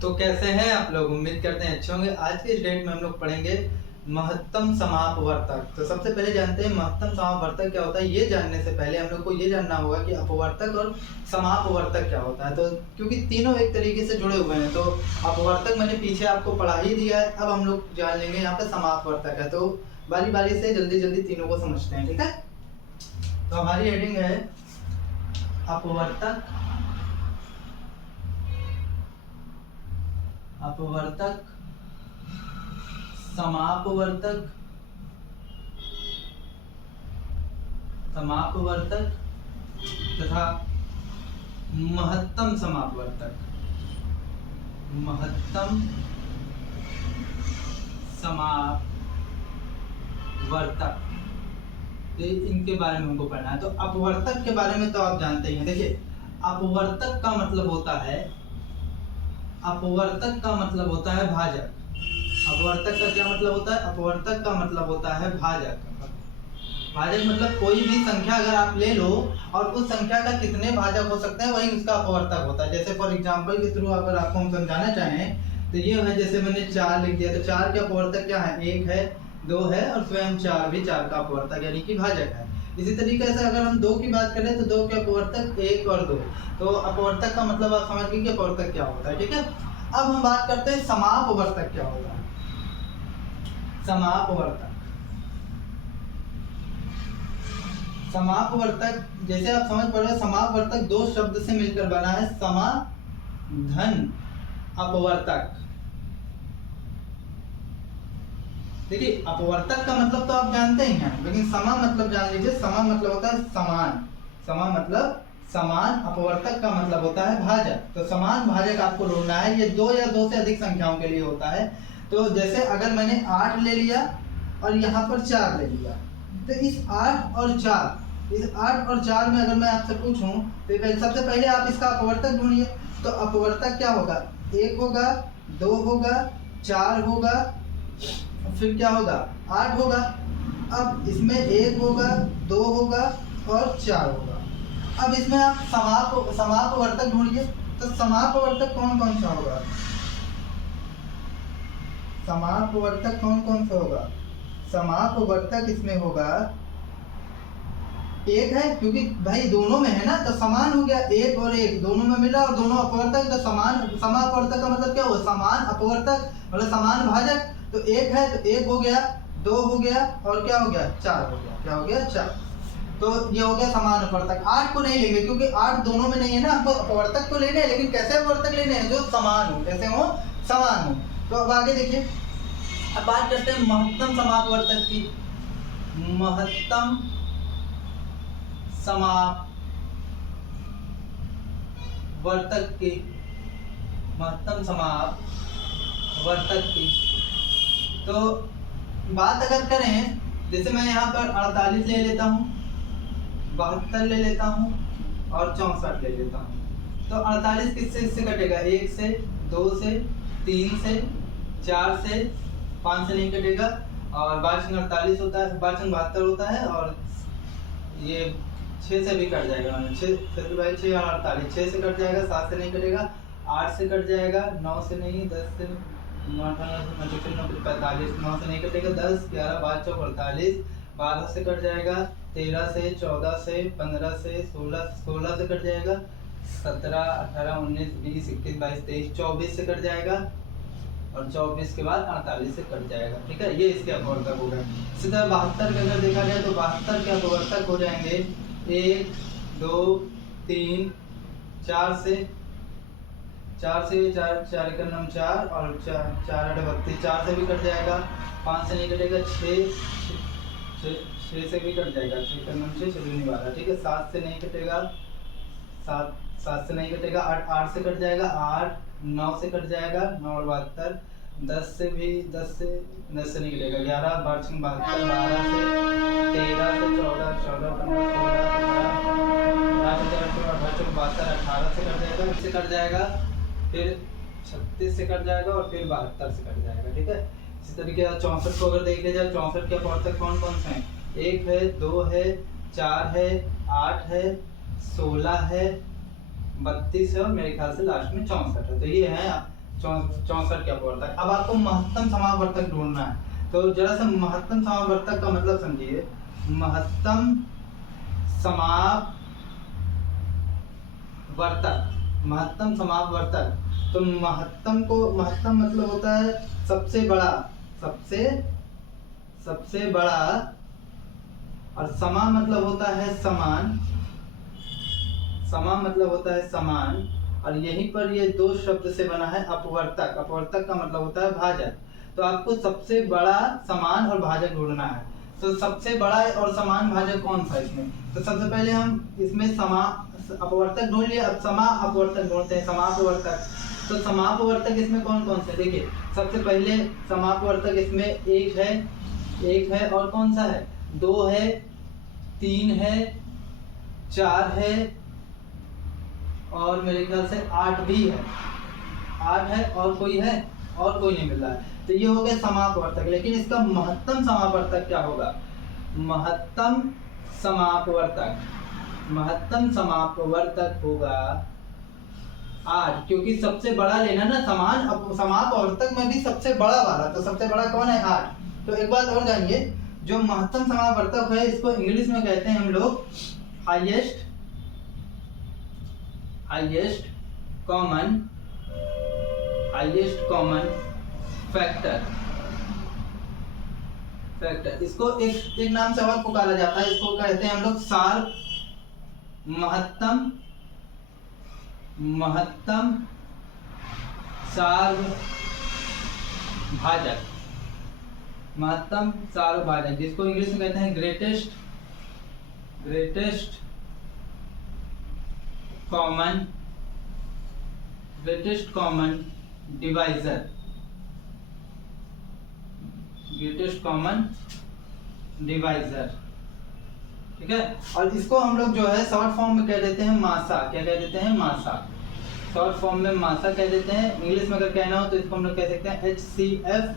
तो कैसे हैं आप लोग? उम्मीद करते हैं अच्छे होंगे। आज के इस डेट में हम लोग पढ़ेंगे महत्तम समापवर्तक। तो सबसे पहले जानते हैं महत्तम समापवर्तक क्या होता है। ये जानने से पहले हम लोग को ये जानना होगा कि अपवर्तक और समापवर्तक क्या होता है। तो क्योंकि तीनों एक तरीके से जुड़े हुए हैं, तो अपवर्तक मैंने पीछे आपको पढ़ा ही दिया है। अब हम लोग जान लेंगे यहाँ पे समापवर्तक है। तो बारी बारी से जल्दी जल्दी तीनों को समझते हैं, ठीक है। तो हमारी हेडिंग है अपवर्तक, अपवर्तक, समापवर्तक, समापवर्तक तथा महत्तम समापवर्तक, महत्तम समापवर्तक। तो इनके बारे में हमको पढ़ना है। तो अपवर्तक के बारे में तो आप जानते ही हैं। देखिए, अपवर्तक का मतलब होता है, अपवर्तक का मतलब होता है भाजक। अपवर्तक का क्या मतलब होता है? अपवर्तक का मतलब होता है भाजक। भाजक मतलब कोई भी संख्या अगर आप ले लो और उस संख्या का कितने भाजक हो सकते हैं, वही उसका अपवर्तक होता है। जैसे फॉर एग्जांपल के थ्रू अगर आपको हम समझाना चाहें तो ये है, जैसे मैंने 4 लिख दिया तो 4 के अपवर्तक क्या है? 1 है, 2 है और स्वयं 4 भी 4 का अपवर्तक यानी कि भाजक है। इसी तरीके से अगर हम 2 की बात करें तो 2 के अपवर्तक 1 और 2। तो अपवर्तक का मतलब आप समझ गए कि अपवर्तक क्या होता है, ठीक है। अब हम बात करते हैं समापवर्तक क्या होता है। समापवर्तक, समापवर्तक जैसे आप समझ पा रहे हो, समापवर्तक दो शब्द से मिलकर बना है। समा धन अपवर्तक। देखिए, अपवर्तक का मतलब तो आप जानते ही हैं, लेकिन समा मतलब जान लीजिए। समा मतलब होता है समान, समा मतलब समान, अपवर्तक का मतलब होता है भाजक। तो समान भाजक आपको ढूंढना है। ये 2 या 2 से अधिक संख्याओं के लिए होता है। तो जैसे अगर मैंने 8 ले लिया और यहाँ पर 4 ले लिया, तो इस 8 और 4 में अगर मैं आपसे पूछूं तो सबसे पहले आप इसका अपवर्तक ढूंढिए। तो अपवर्तक क्या होगा? 1 होगा, 2 होगा, 4 होगा, फिर क्या होगा? 8 होगा। अब इसमें 1 होगा, 2 होगा और 4 होगा। अब इसमें आप समापवर्तक ढूंढिए। तो समापवर्तक कौन कौन सा होगा? समापवर्तक कौन कौन सा होगा? समापवर्तक इसमें होगा 1 है, क्योंकि भाई दोनों में है ना, तो समान हो गया। 1 और 1 दोनों में मिला और दोनों अपवर्तक, तो समान। समापवर्तक का मतलब क्या हुआ? समान अपवर्तक मतलब समान भाजक। तो 1 है तो 1 हो गया, 2 हो गया और क्या हो गया? 4 हो गया। क्या हो गया? 4। तो ये हो गया समान अपवर्तक। 8 को नहीं लेंगे क्योंकि 8 दोनों में नहीं है ना। हमको अपवर्तक तो लेने हैं, लेकिन कैसे अपवर्तक लेने हैं? जो समान हो। कैसे हो? समान हो। तो अब आगे देखिए, अब बात करते हैं महत्तम समापवर्तक की। महत्तम समापवर्तक की, महत्तम समापवर्तक की। तो बात अगर करें, जैसे मैं यहाँ पर 48 ले लेता हूँ, 72 ले लेता हूँ और 64 ले लेता हूँ। तो 48 किससे कटेगा? 1 से, 2 से, 3 से, 4 से, 5 से नहीं कटेगा। और 48 होता है, 72 होता है और ये 6 से भी कट जाएगा। 6 और 48, 6 से कट जाएगा, 7 से नहीं कटेगा, 8 से कट जाएगा, 9 से नहीं, 10 से, 9 45, 9 से नहीं कटेगा, 10, 11, 12, 14, 48, 12 से कट जाएगा, 13 से, 14 से, 15 से, 16 से कट जाएगा, 17, 18, 19, 20, 21, 22, 23, 24 से कट जाएगा और 24 के बाद 48 से कट जाएगा। ठीक है, ये इसके अपवर्तक हो गए। इसी तरह 72 का अगर देखा जाए तो 72 के अपवर्तक हो जाएंगे 1, 2, 3, 4 से 4 का नाम 4 और 4 32, 4 से भी कट जाएगा, 5 से नहीं कटेगा, 6 से भी कट जाएगा, 6 का नाम 6 नहीं वाला। ठीक है, 7 से नहीं कटेगा, 7 से नहीं कटेगा, 8 से कट जाएगा, 8, 9 से कट जाएगा, 9 और 72, 10 से नहीं कटेगा, 11, 12, 72, 12 से, 13 से, 14, 15, 16, 18 से कट जाएगा, इससे कट जाएगा, फिर 36 से कट जाएगा और फिर 72 से कट जाएगा। ठीक है, इसी तरीके से 64 को अगर देख लिया जाए, 64 के अपवर्तक कौन कौन से हैं? 1 है, 2 है, 4 है, 8 है, 16 है, 32 है और मेरे ख्याल से लास्ट में 64 है। तो ये है 64 के अपवर्तक। अब आपको महत्तम समापवर्तक ढूंढना है, तो जरा सा महत्तम समापवर्तक का मतलब समझिए। महत्तम समापवर्तक, महत्तम समापवर्तक, तो महत्तम मतलब होता है सबसे बड़ा, सबसे बड़ा, और समा मतलब होता है समान, समा मतलब होता है समान, और यहीं पर ये दो शब्द से बना है अपवर्तक। अपवर्तक का मतलब होता है भाजक। तो आपको सबसे बड़ा, समान और भाजक ढूंढना है। तो सबसे बड़ा और समान भाजक कौन सा इसमें? तो सबसे पहले हम इसमें समा अपवर्तक ढूंढ लिए, अब समा अपवर्तक ढूंढते हैं, समापवर्तक। तो समापवर्तक इसमें कौन कौन से? देखिए, सबसे पहले समापवर्तक इसमें एक है और कौन सा है? 2 है, 3 है, 4 है, और मेरे ख्याल से 8 भी है। 8 है और कोई है? और कोई नहीं मिल रहा है। तो ये हो गया समापवर्तक। लेकिन इसका महत्तम समापवर्तक क्या होगा? महत्तम समापवर्तक, महत्तम समापवर्तक होगा 8, क्योंकि सबसे बड़ा लेना ना, समान समापवर्तक में भी सबसे बड़ा वाला, तो सबसे बड़ा कौन है? 8। तो एक बात और जानिए, जो महत्तम समापवर्तक है इसको इंग्लिश में कहते हैं हम लोग हाईएस्ट कॉमन फैक्टर। इसको एक नाम से और पुकारा जाता है, इसको कहते हैं हम लोग सार महत्तम सार्वभाजक, महत्तम सार्वभाजक, जिसको इंग्लिश में कहते हैं greatest common divisor, greatest common divisor. ठीक है, और इसको हम लोग जो है शॉर्ट फॉर्म में कह देते हैं मासा। क्या कह देते हैं? मासा। शॉर्ट फॉर्म में मासा कह देते हैं। इंग्लिश में अगर कहना हो तो इसको हम लोग कह सकते हैं HCF,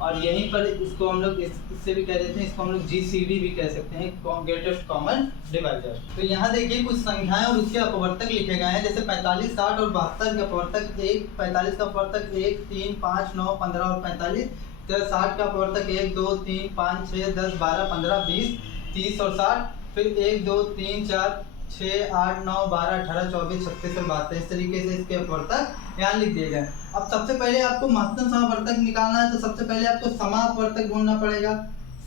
और यहीं पर इसको हम लोग इससे भी कह देते हैं, इसको हम लोग GCD भी कह सकते हैं, ग्रेटेस्ट कॉमन डिवाइजर। तो यहाँ देखिए कुछ संख्याएं और उसके अपवर्तक लिखे गए हैं, जैसे 45, 60 और 72 के अपवर्तक 1, 45 का अपवर्तक 1, 3, 5, 9, 15 और 45, 60 का अपवर्तक 1, 2, 3, 5, 6, 10, 12, 15, 20, 30 और 60, फिर 1, 2, 3, 4, 6, 8, 9, 12, 18, 24, 36 और 72, इस तरीके से इसके अपवर्तक यहाँ लिख दिए गए। अब सबसे पहले आपको महत्तम समापवर्तक निकालना है, तो सबसे पहले आपको समापवर्तक ढूंढना पड़ेगा।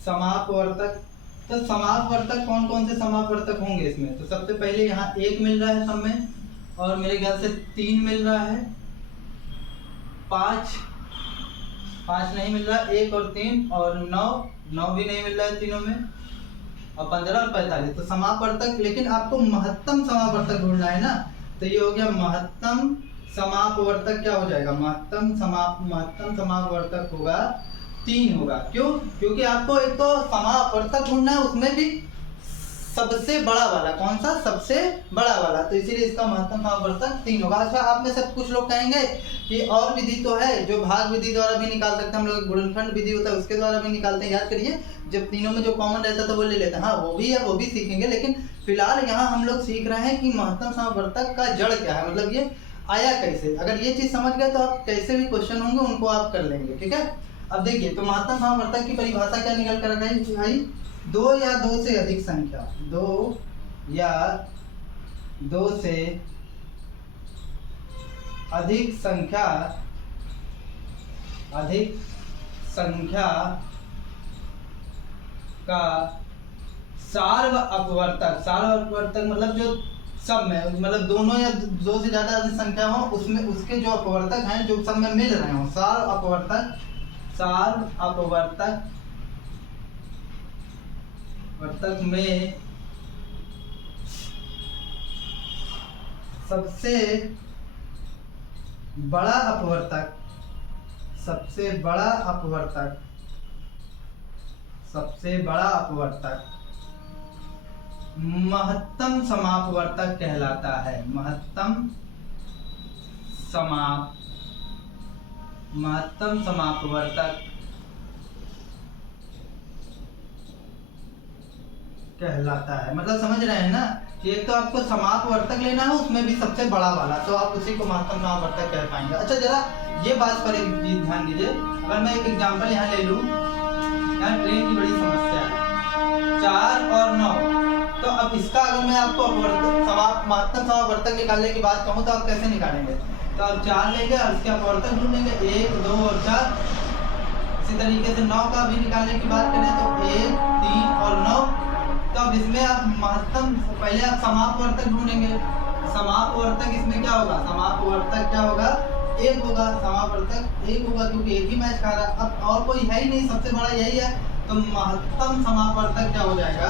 समापवर्तक, तो समापवर्तक कौन कौन से समापवर्तक होंगे इसमें? तो सबसे पहले यहाँ 1 मिल रहा है सब में, और मेरे ख्याल से 3 मिल रहा है, 5 नहीं मिल रहा, 1 और 3, और 9 भी नहीं मिल रहा है तीनों में, और 15 और 45। तो समापवर्तक, लेकिन आपको महत्तम समापवर्तक ढूंढना है ना, तो ये हो गया महत्तम समापवर्तक। क्या हो जाएगा? महत्तम समापवर्तक होगा 3 होगा। क्यों? क्योंकि आपको एक तो समापवर्तक ढूंढना है, उसमें भी सबसे बड़ा वाला। कौन सा? सबसे बड़ा वाला, तो इसीलिए इसका महत्तम समापवर्तक 3 होगा। अच्छा, आप में से कुछ लोग कहेंगे कि और विधि तो है, जो भाग विधि द्वारा भी निकाल सकते हैं हम लोग, गुणनखंड विधि होता है उसके द्वारा भी निकालते हैं। याद करिए, जब तीनों में जो कॉमन रहता था वो ले लेते हैं। हाँ, वो भी है, वो भी सीखेंगे, लेकिन फिलहाल यहाँ हम लोग सीख रहे हैं कि महत्तम समापवर्तक का जड़ क्या है, मतलब ये आया कैसे। अगर ये चीज समझ गए तो आप कैसे भी क्वेश्चन होंगे उनको आप कर लेंगे। ठीक है, अब देखिए, तो महत्तम समापवर्तक की परिभाषा क्या निकल कर आई? 2 या 2 से अधिक संख्या, 2 या 2 से अधिक संख्या का सार्व अपवर्तक। सार्व अपवर्तक मतलब जो सब में, मतलब दोनों या 2 से ज्यादा अधिक संख्या हो, उसमें उसके जो अपवर्तक हैं जो सब में मिल रहे हो, सार्व अपवर्तक में सबसे बड़ा अपवर्तक महत्तम समापवर्तक कहलाता है। महत्तम समापवर्तक कहलाता है। मतलब समझ रहे हैं ना कि एक तो आपको समापवर्तक लेना है, उसमें भी सबसे बड़ा वाला, तो आप उसी को महत्तम समापवर्तक कह पाएंगे। अच्छा, जरा ये बात पर एक चीज ध्यान दीजिए। अगर मैं एक एग्जांपल यहाँ ले लूँ, यहाँ ट्रेन की बड़ी समस्या है 4 और 9, तो अब इसका अगर मैं आपको महत्तम समापवर्तक निकालने की बात कहूँ तो आप कैसे निकालेंगे? तो आप 4 लेंगे और इसके अपवर्तक ढूंढेंगे 1, 2 और 4। इसी तरीके से 9 का भी निकालने की बात करें तो 1, 3 और 9। तो अब इसमें आप महत्तम, पहले आप समापवर्तक ढूंढेंगे। समापवर्तक इसमें क्या होगा? समापवर्तक क्या होगा? 1 होगा। समापवर्तक 1 होगा क्योंकि एक ही मैच खा रहा है। अब और कोई है ही नहीं, सबसे बड़ा यही है। तो महत्तम समापवर्तक क्या हो जाएगा?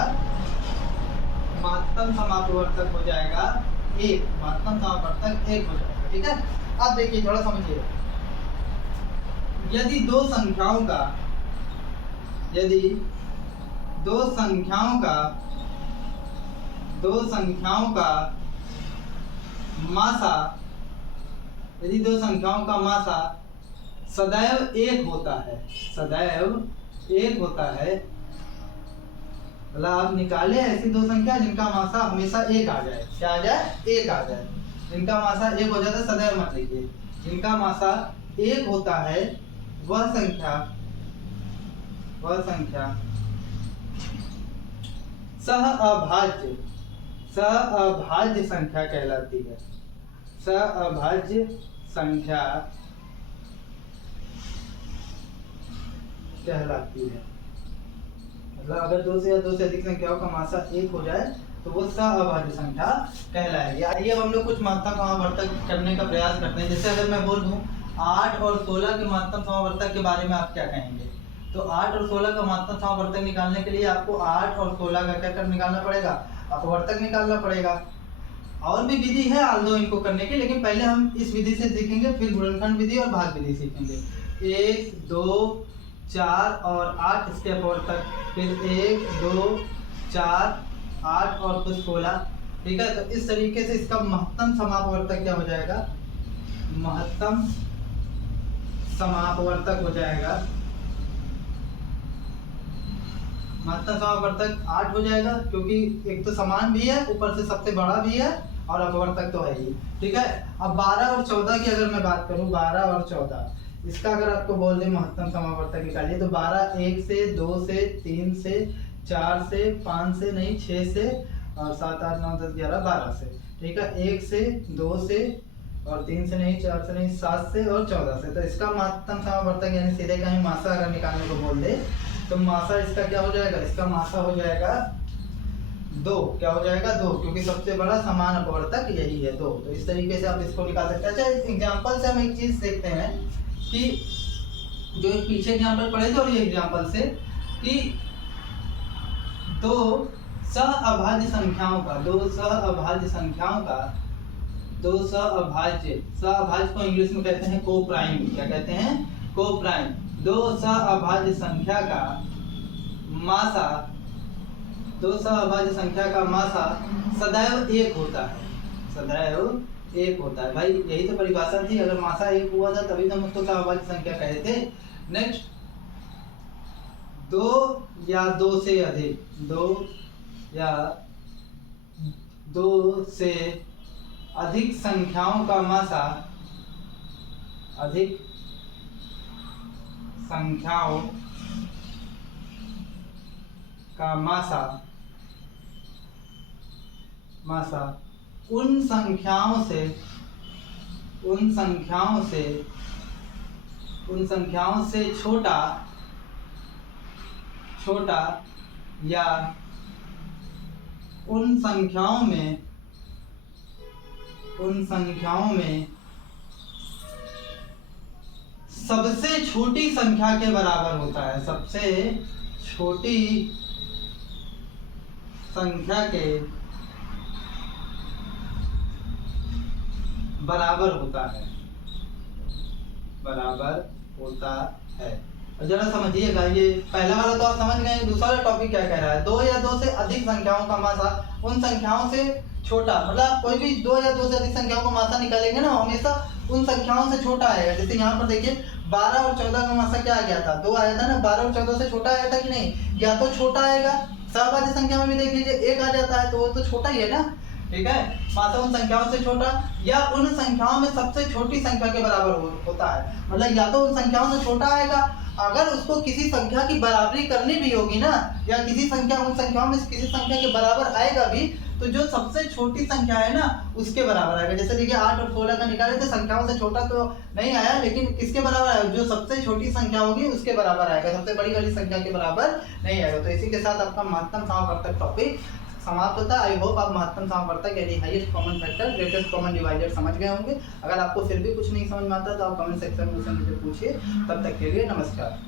महत्तम समापवर्तक हो जाएगा 1। महत्तम समापवर्तक 1 हो जाएगा। ठीक है, अब देखिए थोड़ा समझिए। यदि दो संख्याओं का सदैव 1 होता है, सदैव 1 होता है, मतलब आप निकाले ऐसी दो संख्या जिनका मासा हमेशा 1 आ जाए। क्या आ जाए? 1 आ जाए। जिनका मासा 1 हो जाता है, सदैव मत लिखिए। जिनका मासा 1 होता है वह संख्या सअभाज्य संख्या कहलाती है। सअभाज्य संख्या कहलाती है। मतलब अगर 2 से या 2 से अधिक संख्याओं का मासा 1 हो जाए तो वो सअभाज्य संख्या कहलाएगी। आइए अब हम लोग कुछ महत्तम समापवर्तक करने का प्रयास करते हैं। जैसे अगर मैं बोल दूं 8 और 16 के महत्तम समापवर्तक के बारे में आप क्या कहेंगे? तो 8 और 16 का महत्तम समापवर्तक निकालने के लिए आपको 8 और 16 का क्या निकालना पड़ेगा? अपवर्तक निकालना पड़ेगा। और भी विधि है आल्दो इनको करने की, लेकिन पहले हम इस विधि से सीखेंगे, फिर गुणनखंड विधि और भाग विधि सीखेंगे। 1, 2, 4 और 8 इसके अपवर्तक, फिर 1, 2, 4, 8 और कुछ 16। ठीक है, तो इस तरीके से इसका महत्तम समापवर्तक क्या हो जाएगा? महत्तम समापवर्तक हो जाएगा। महत्तम समापवर्तक 8 हो जाएगा क्योंकि एक तो समान भी है, ऊपर से सबसे बड़ा भी है और अपवर्तक तो है ही। ठीक है, अब 12 और 14 की अगर मैं बात करूं, 12 और 14 इसका अगर आपको बोल दे महत्तम समापवर्तक निकालिए तो 12 1 से, 2 से, 3 से, 4 से, 5 से नहीं, 6 से और 7, 8, 9, 10, 11, 12 से। ठीक है, 1 से, 2 से और 3 से नहीं, 4 से नहीं, 7 से और 14 से। तो इसका महत्तम समापवर्तक यानी सीधे कहीं मासा अगर निकालने को बोल दे तो मासा इसका क्या हो जाएगा? इसका मासा हो जाएगा 2। क्या हो जाएगा? 2, क्योंकि सबसे बड़ा समान अपवर्तक यही है 2। तो इस तरीके से आप इसको निकाल सकते हैं। अच्छा, इस एग्जाम्पल से हम एक चीज देखते हैं कि जो पीछे एग्जाम्पल पढ़े थे और ये एग्जाम्पल से कि दो सअभाज्य संख्याओं को इंग्लिश में कहते हैं कोप्राइम। क्या कहते हैं? कोप्राइम। दो सअभाज्य संख्या का मासा सदैव 1 होता है। सदैव 1 होता है। भाई यही तो परिभाषा थी, अगर मासा 1 हुआ था तभी तो हम उसको सअभाज्य संख्या कहे थे। नेक्स्ट, 2 या 2 से अधिक, 2 या 2 से अधिक संख्याओं का मासा, अधिक संख्याओं का मासा उन संख्याओं से छोटा या उन संख्याओं में सबसे छोटी संख्या के बराबर होता है। सबसे छोटी संख्या के बराबर होता है। और जरा समझिएगा, ये पहला वाला तो आप समझ गए, दूसरा टॉपिक क्या कह रहा है? 2 या 2 से अधिक संख्याओं का मासा उन संख्याओं से छोटा, मतलब आप कोई भी 2 या 2 से अधिक संख्याओं का मासा निकालेंगे ना, हमेशा उन संख्याओं से छोटा आएगा। जैसे यहाँ पर देखिए 12 और 14 का मासा क्या आ गया था? 2 आया था ना। 12 और 14 से छोटा आया था कि नहीं? या तो छोटा आएगा, सहभाज्य संख्या में भी देख लीजिए 1 आ जाता है तो वो तो छोटा ही है ना। ठीक है। मात्रा उन संख्याओं से छोटा या उन संख्याओं में सबसे छोटी संख्या के बराबर होता है। मतलब या तो उन संख्याओं से छोटा आएगा, अगर उसको किसी संख्या की बराबरी करनी भी होगी ना, या किसी संख्या उन संख्याओं में किसी संख्या के बराबर आएगा भी, तो जो सबसे छोटी संख्या है ना उसके बराबर आएगा। जैसे देखिए 8 और 16 का निकाले थे, संख्याओं से छोटा तो नहीं आया, लेकिन किसके बराबर आया, जो सबसे छोटी संख्या होगी उसके बराबर आएगा, सबसे बड़ी वाली संख्या के बराबर नहीं आएगा। तो इसी के साथ आपका महत्तम समापवर्तक टॉपिक समाप्त होता है। आई होप आप महत्तम समापवर्तक यानी highest common factor, greatest common divider समझ गए होंगे। अगर आपको फिर भी कुछ नहीं समझ में आता तो आप कमेंट सेक्शन में मुझसे पूछिए। तब तक के लिए नमस्कार।